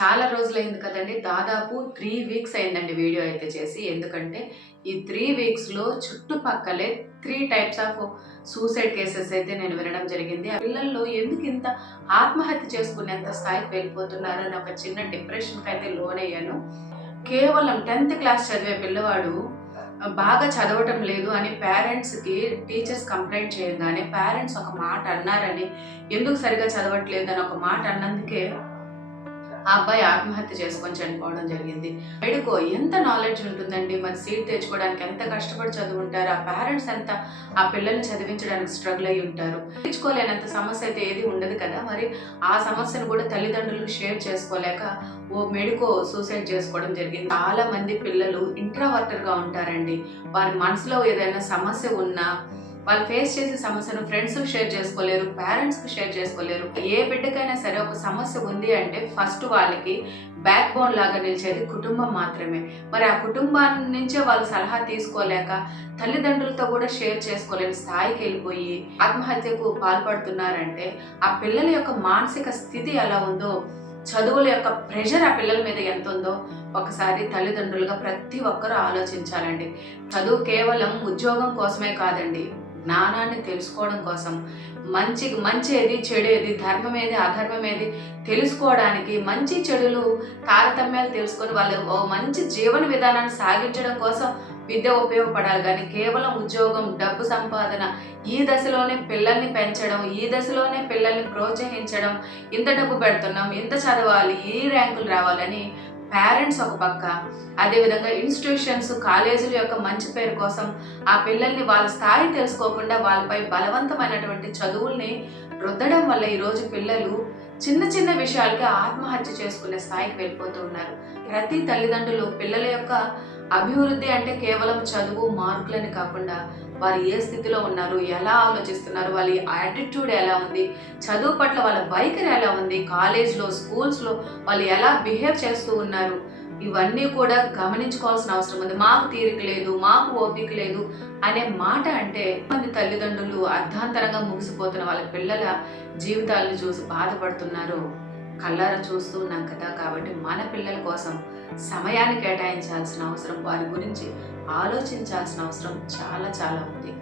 చాలా రోజులైంది కదండీ. దాదాపు 3 వీక్స్ అయిందండి వీడియో అయితే చేసి. ఎందుకంటే ఈ 3 వీక్స్‌లో చుట్టుపక్కలే 3 టైప్స్ ఆఫ్ సూసైడ్ కేసెస్ అయితే నేను వినడం జరిగింది. ఆ పిల్లల్లో ఎందుకింత ఆత్మహత్య చేసుకునేంత స్థాయికి వెళ్ళిపోతున్నారు అని ఒక చిన్న డిప్రెషన్‌కైతే లోనయ్యాను. కేవలం 10థ్ క్లాస్ చదివే పిల్లవాడు బాగా చదవటం లేదు అని పేరెంట్స్‌కి టీచర్స్ కంప్లెయింట్ చేయంగానే పేరెంట్స్ ఒక మాట అన్నారని, ఎందుకు సరిగ్గా చదవట్లేదని ఒక మాట అన్నందుకే ఆ అబ్బాయి ఆత్మహత్య చేసుకొని చనిపోవడం జరిగింది. మెడుకో ఎంత నాలెడ్జ్ ఉంటుందండి. మరి సీట్ తెచ్చుకోవడానికి ఎంత కష్టపడి చదువుంటారు. ఆ పేరెంట్స్ ఎంత ఆ పిల్లల్ని చదివించడానికి స్ట్రగుల్ అయ్యి ఉంటారు. తెచ్చుకోలేనంత సమస్య అయితే ఏది ఉండదు కదా. మరి ఆ సమస్యను కూడా తల్లిదండ్రులు షేర్ చేసుకోలేక ఓ మెడుకో సూసైడ్ చేసుకోవడం జరిగింది. చాలా మంది పిల్లలు ఇంట్రావర్టర్‌గా ఉంటారండి. వారి మనసులో ఏదైనా సమస్య ఉన్నా వాళ్ళు ఫేస్ చేసే సమస్యను ఫ్రెండ్స్‌కి షేర్ చేసుకోలేరు, పేరెంట్స్‌కి షేర్ చేసుకోలేరు. ఏ బిడ్డకైనా సరే ఒక సమస్య ఉంది అంటే ఫస్ట్ వాళ్ళకి బ్యాక్ బోన్ లాగా నిలిచేది కుటుంబం మాత్రమే. మరి ఆ కుటుంబాన్ని నుంచే వాళ్ళు సలహా తీసుకోలేక తల్లిదండ్రులతో కూడా షేర్ చేసుకోలేని స్థాయికి వెళ్ళిపోయి ఆత్మహత్యకు పాల్పడుతున్నారంటే ఆ పిల్లల యొక్క మానసిక స్థితి ఎలా ఉందో, చదువుల యొక్క ప్రెషర్ ఆ పిల్లల మీద ఎంత ఉందో ఒకసారి తల్లిదండ్రులుగా ప్రతి ఒక్కరూ ఆలోచించాలండి. చదువు కేవలం ఉద్యోగం కోసమే కాదండి. జ్ఞానాన్ని తెలుసుకోవడం కోసం, మంచి ఏది, చెడు ఏది, ధర్మం ఏది, అధర్మం ఏది తెలుసుకోవడానికి, మంచి చెడులు తారతమ్యాలు తెలుసుకొని వాళ్ళు ఓ మంచి జీవన విధానాన్ని సాగించడం కోసం విద్య ఉపయోగపడాలి కానీ కేవలం ఉద్యోగం, డబ్బు సంపాదన ఈ దశలోనే పిల్లల్ని పెంచడం, ఈ దశలోనే పిల్లల్ని ప్రోత్సహించడం, ఇంత డబ్బు పెడుతున్నాం, ఇంత చదవాలి, ఈ ర్యాంకులు రావాలని పేరెంట్స్ ఒక పక్క, అదేవిధంగా ఇన్స్టిట్యూషన్స్, కాలేజీల యొక్క మంచి పేరు కోసం ఆ పిల్లల్ని వాళ్ళ స్థాయి తెలుసుకోకుండా వాళ్ళపై బలవంతమైనటువంటి చదువుల్ని రుద్దడం వల్ల ఈరోజు పిల్లలు చిన్న చిన్న విషయాలకి ఆత్మహత్య చేసుకునే స్థాయికి వెళ్ళిపోతూ ఉన్నారు. ప్రతి తల్లిదండ్రులు పిల్లల యొక్క అభివృద్ధి అంటే కేవలం చదువు, మార్కులని కాకుండా వారు ఏ స్థితిలో ఉన్నారు, ఎలా ఆలోచిస్తున్నారు, వాళ్ళ యాటిట్యూడ్ ఎలా ఉంది, చదువు పట్ల వాళ్ళ వైఖరి ఎలా ఉంది, కాలేజ్‌లో, స్కూల్స్‌లో వాళ్ళు ఎలా బిహేవ్ చేస్తూ ఉన్నారు, ఇవన్నీ కూడా గమనించుకోవాల్సిన అవసరం ఉంది. మాకు తీరిక లేదు, మాకు ఓపిక లేదు అనే మాట అంటే మంది తల్లిదండ్రులు అర్ధాంతరంగా ముగిసిపోతున్న వాళ్ళ పిల్లల జీవితాలను చూసి బాధపడుతున్నారు. కళ్ళారా చూస్తూ ఉన్నాం కదా. కాబట్టి మన పిల్లల కోసం సమయాన్ని కేటాయించాల్సిన అవసరం, వారి గురించి ఆలోచించాల్సిన అవసరం చాలా చాలా ఉంది.